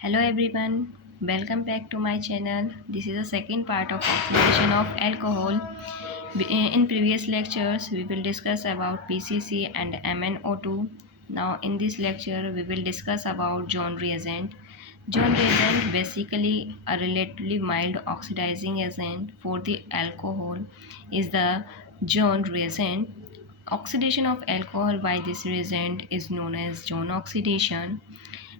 Hello everyone, welcome back to my channel. This is the second part of oxidation of alcohol. In previous lectures, we will discuss about PCC and MnO2. Now in this lecture, we will discuss about John reagent. John reagent basically a relatively mild oxidizing agent for the alcohol is the John reagent. Oxidation of alcohol by this reagent is known as John oxidation,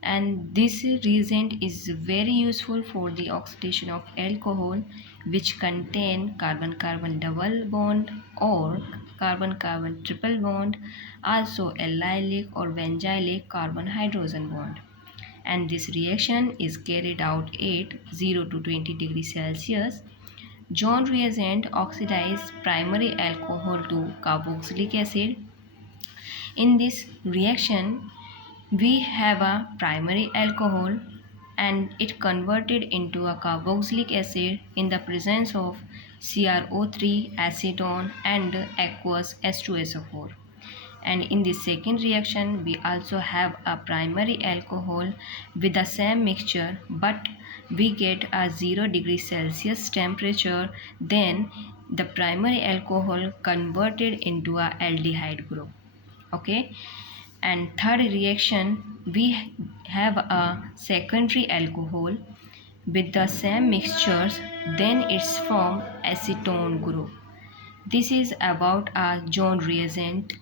and this reagent is very useful for the oxidation of alcohol which contain carbon-carbon double bond or carbon-carbon triple bond, also allylic or benzylic carbon hydrogen bond. And this reaction is carried out at 0 to 20 degrees Celsius. John reagent oxidize primary alcohol to carboxylic acid. In this reaction, we have a primary alcohol and it converted into a carboxylic acid in the presence of CrO3, acetone and aqueous H2SO4. And in the second reaction, we also have a primary alcohol with the same mixture, but we get a 0 degree Celsius temperature. Then the primary alcohol converted into a aldehyde group. Okay, and third reaction, we have a secondary alcohol with the same mixtures, then it's form acetone group. This is about a John reagent.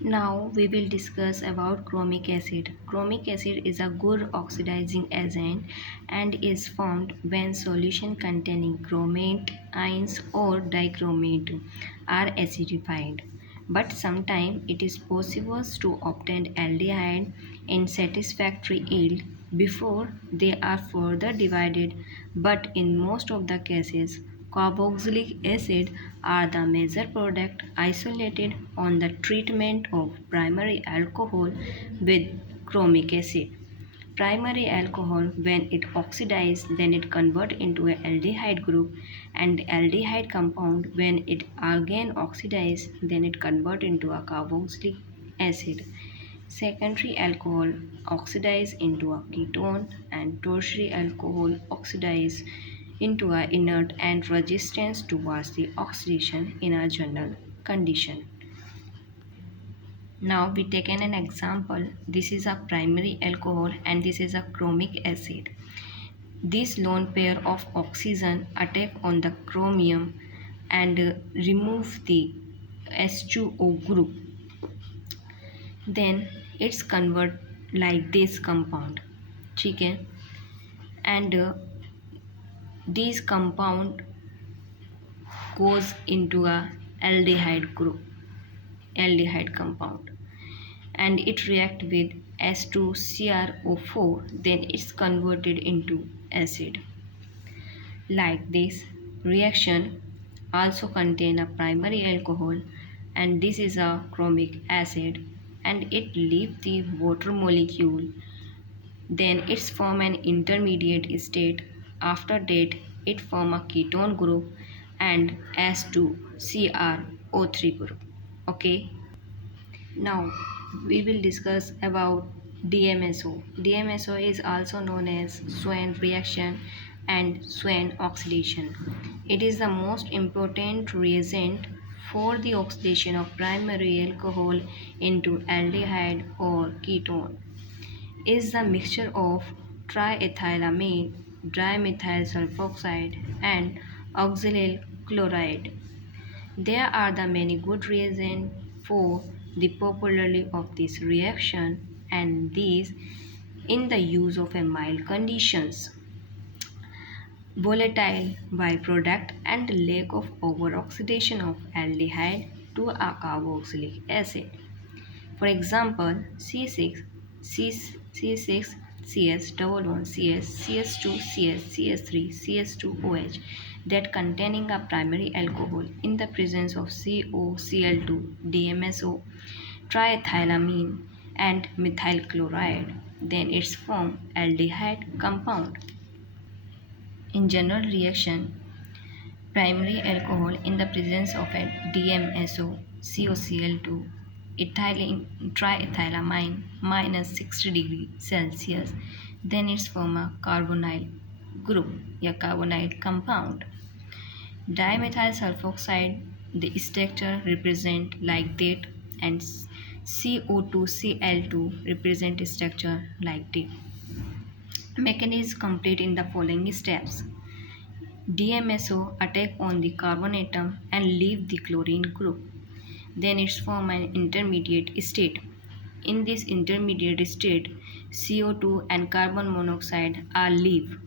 Now we will discuss about chromic acid. Chromic acid is a good oxidizing agent and is formed when solution containing chromate ions or dichromate are acidified. But sometimes it is possible to obtain aldehyde in satisfactory yield before they are further divided, but in most of the cases carboxylic acid are the major product isolated on the treatment of primary alcohol with chromic acid. Primary alcohol, when it oxidizes, then it converts into a aldehyde group, and aldehyde compound, when it again oxidizes, then it converts into a carboxylic acid. Secondary alcohol oxidize into a ketone, and tertiary alcohol oxidize into a inert and resistance towards the oxidation in a general condition. Now we taken an example. This is a primary alcohol and this is a chromic acid. This lone pair of oxygen attack on the chromium and remove the H2O group. Then it's convert like this compound. ठीक है? And this compound goes into a aldehyde group, aldehyde compound, and it react with S2CrO4, then it's converted into acid. Like this reaction also contain a primary alcohol, and this is a chromic acid, and it leave the water molecule, then it's form an intermediate state. After that it form a ketone group and S2CrO3 group. Okay, now we will discuss about DMSO. DMSO is also known as Swan reaction and Swan oxidation. It is the most important reagent for the oxidation of primary alcohol into aldehyde or ketone. Is the mixture of triethylamine, dimethyl sulfoxide and oxalyl chloride. There are the many good reasons for the popularity of this reaction, and these in the use of a mild conditions, volatile byproduct and lack of overoxidation of aldehyde to a carboxylic acid. For example, C6, C6, CS, double bond CS, CS2, CS, CS3, CS2OH that containing a primary alcohol in the presence of COCl2, DMSO, triethylamine and methyl chloride, then it's form aldehyde compound. In general reaction, primary alcohol in the presence of a DMSO, COCl2 triethylamine minus 60 degree Celsius, then it's form a carbonyl group, a carbonyl compound. Dimethyl sulfoxide, the structure represent like that, and CO2Cl2 represent structure like that. Mechanism complete in the following steps. DMSO attack on the carbon atom and leave the chlorine group. Then it's form an intermediate state. In this intermediate state, CO2 and carbon monoxide are leave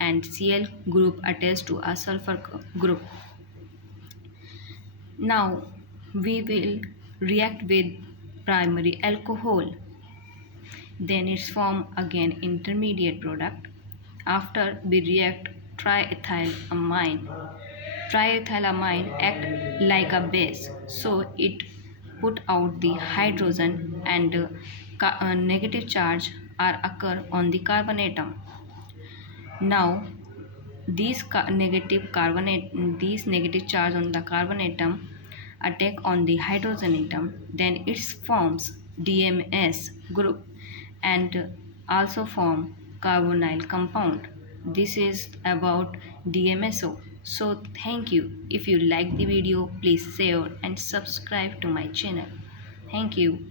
and Cl group attached to a sulfur group. Now we will react with primary alcohol. Then it's form again intermediate product. After we react triethylamine. Triethylamine act like a base, so it put out the hydrogen and negative charge are occur on the carbon atom. Now these negative charge on the carbon atom attack on the hydrogen atom, then it forms DMS group and also form carbonyl compound. This is about DMSO. So thank you. If you like the video, please share and subscribe to my channel. Thank you.